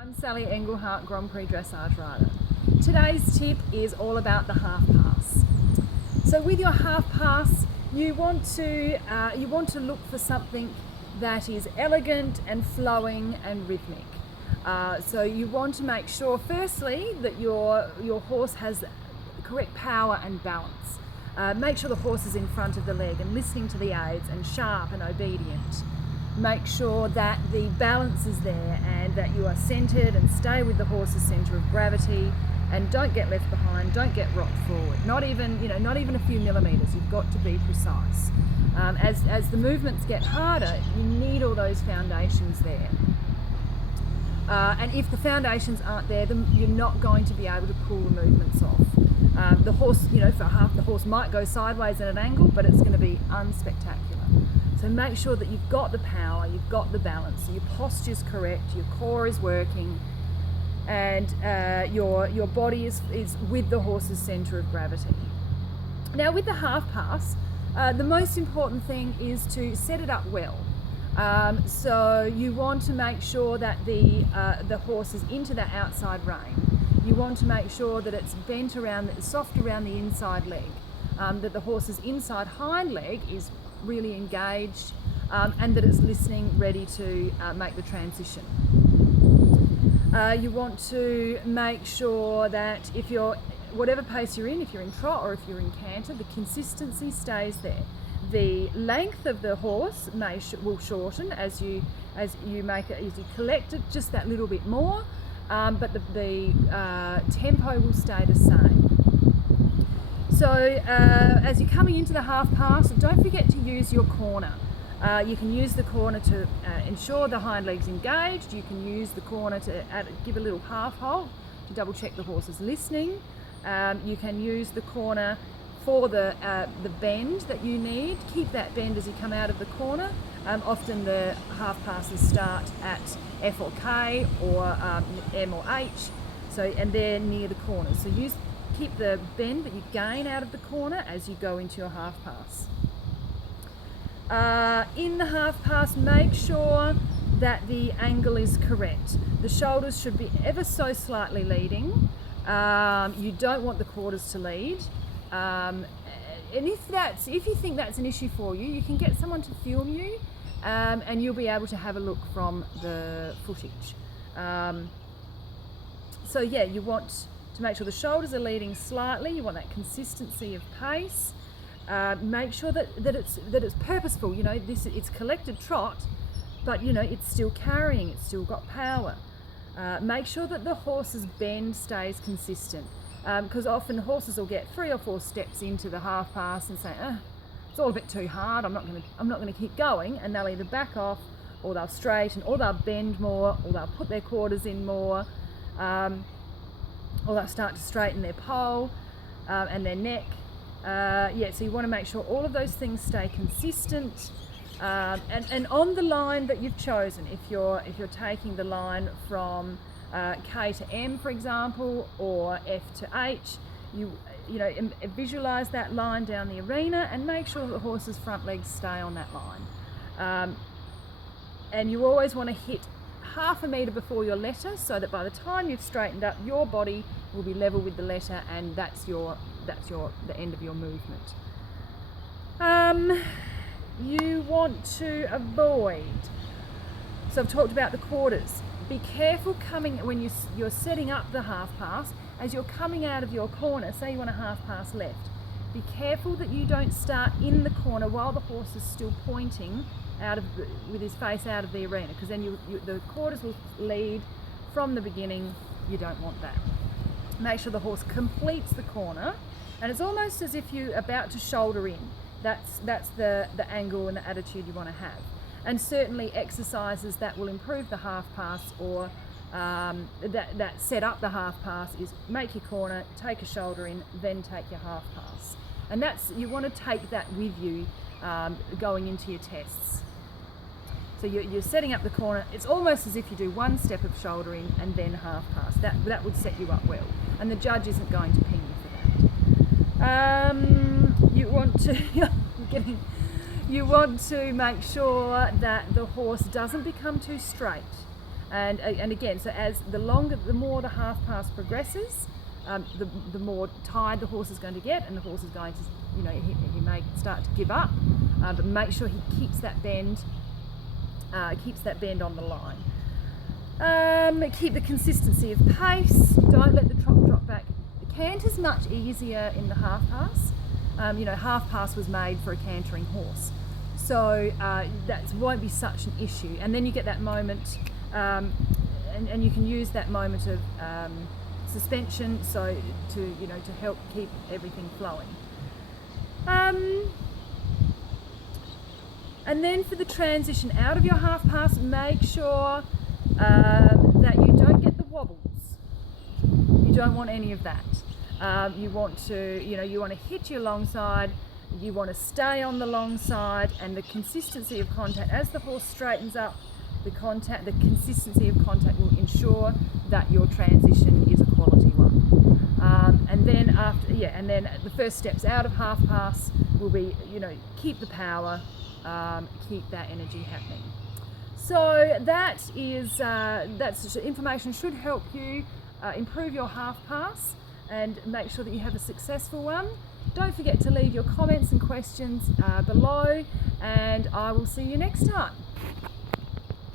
I'm Sally Engelhardt, Grand Prix Dressage rider. Today's tip is all about the half pass. So with your half pass, you want to look for something that is elegant and flowing and rhythmic. So you want to make sure, firstly, that your horse has correct power and balance. Make sure the horse is in front of the leg and listening to the aids and sharp and obedient. Make sure that the balance is there and that you are centered and stay with the horse's center of gravity, and don't get left behind, don't get rocked forward. Not even a few millimeters. You've got to be precise. As the movements get harder, you need all those foundations there. And if the foundations aren't there, then you're not going to be able to pull the movements off. The horse, for half, the horse might go sideways at an angle, but it's going to be unspectacular. So make sure that you've got the power, you've got the balance, so your posture's correct, your core is working, and your body is with the horse's centre of gravity. Now with the half pass, the most important thing is to set it up well. So you want to make sure that the horse is into that outside rein. You want to make sure that it's bent around, soft around the inside leg, that the horse's inside hind leg is really engaged, and that it's listening, ready to make the transition. You want to make sure that whatever pace you're in, if you're in trot or if you're in canter, the consistency stays there. The length of the horse will shorten as you collect it just that little bit more, but the tempo will stay the same. So as you're coming into the half pass, don't forget to use your corner. You can use the corner to ensure the hind leg's engaged. You can use the corner to give a little half halt to double check the horse is listening. You can use the corner for the bend that you need. Keep that bend as you come out of the corner. Often the half passes start at F or K or M or H, and they're near the corner. So keep the bend that you gain out of the corner as you go into your half pass. In the half pass, make sure that the angle is correct. The shoulders should be ever so slightly leading. You don't want the quarters to lead. And if you think that's an issue for you, you can get someone to film you, and you'll be able to have a look from the footage. You want to make sure the shoulders are leading slightly. You want that consistency of pace. Make sure that it's purposeful. It's collected trot, but it's still carrying. It's still got power. Make sure that the horse's bend stays consistent, because often horses will get 3 or 4 steps into the half pass and say, it's all a bit too hard. I'm not going to keep going, and they'll either back off, or they'll straighten, or they'll bend more, or they'll put their quarters in more. Or they'll start to straighten their pole and their neck. So you want to make sure all of those things stay consistent, and on the line that you've chosen. If you're taking the line from K to M, for example, or F to H, you visualize that line down the arena and make sure that the horse's front legs stay on that line. And you always want to hit half a metre before your letter, so that by the time you've straightened up, your body will be level with the letter, and that's the end of your movement. You want to avoid. So I've talked about the quarters. Be careful when you're setting up the half pass. As you're coming out of your corner, say you want a half pass left, be careful that you don't start in the corner while the horse is still pointing with his face out of the arena, because then the quarters will lead from the beginning. You don't want that. Make sure the horse completes the corner, and it's almost as if you're about to shoulder in. That's the angle and the attitude you want to have. And certainly exercises that will improve the half pass, or that set up the half pass, is make your corner, take a shoulder in, then take your half pass. And you want to take that with you going into your tests. So you're setting up the corner. It's almost as if you do one step of shoulder in and then half pass. That would set you up well, and the judge isn't going to ping you for that. You want to make sure that the horse doesn't become too straight. And again, so as the more the half pass progresses, the more tired the horse is going to get, and the horse is going to, he may start to give up, but make sure he keeps that bend on the line. Keep the consistency of pace. Don't let the trot drop back. The canter's much easier in the half pass. Half pass was made for a cantering horse, so that won't be such an issue. And then you get that moment, and you can use that moment of suspension, so to help keep everything flowing. And then for the transition out of your half pass, make sure that you don't get the wobbles. You don't want any of that. You want to hit your long side. You want to stay on the long side, and the consistency of contact as the horse straightens up. The consistency of contact will ensure that your transition is a quality one. And then the first steps out of half pass will be, keep the power, keep that energy happening. So that's information should help you improve your half pass and make sure that you have a successful one. Don't forget to leave your comments and questions below, and I will see you next time.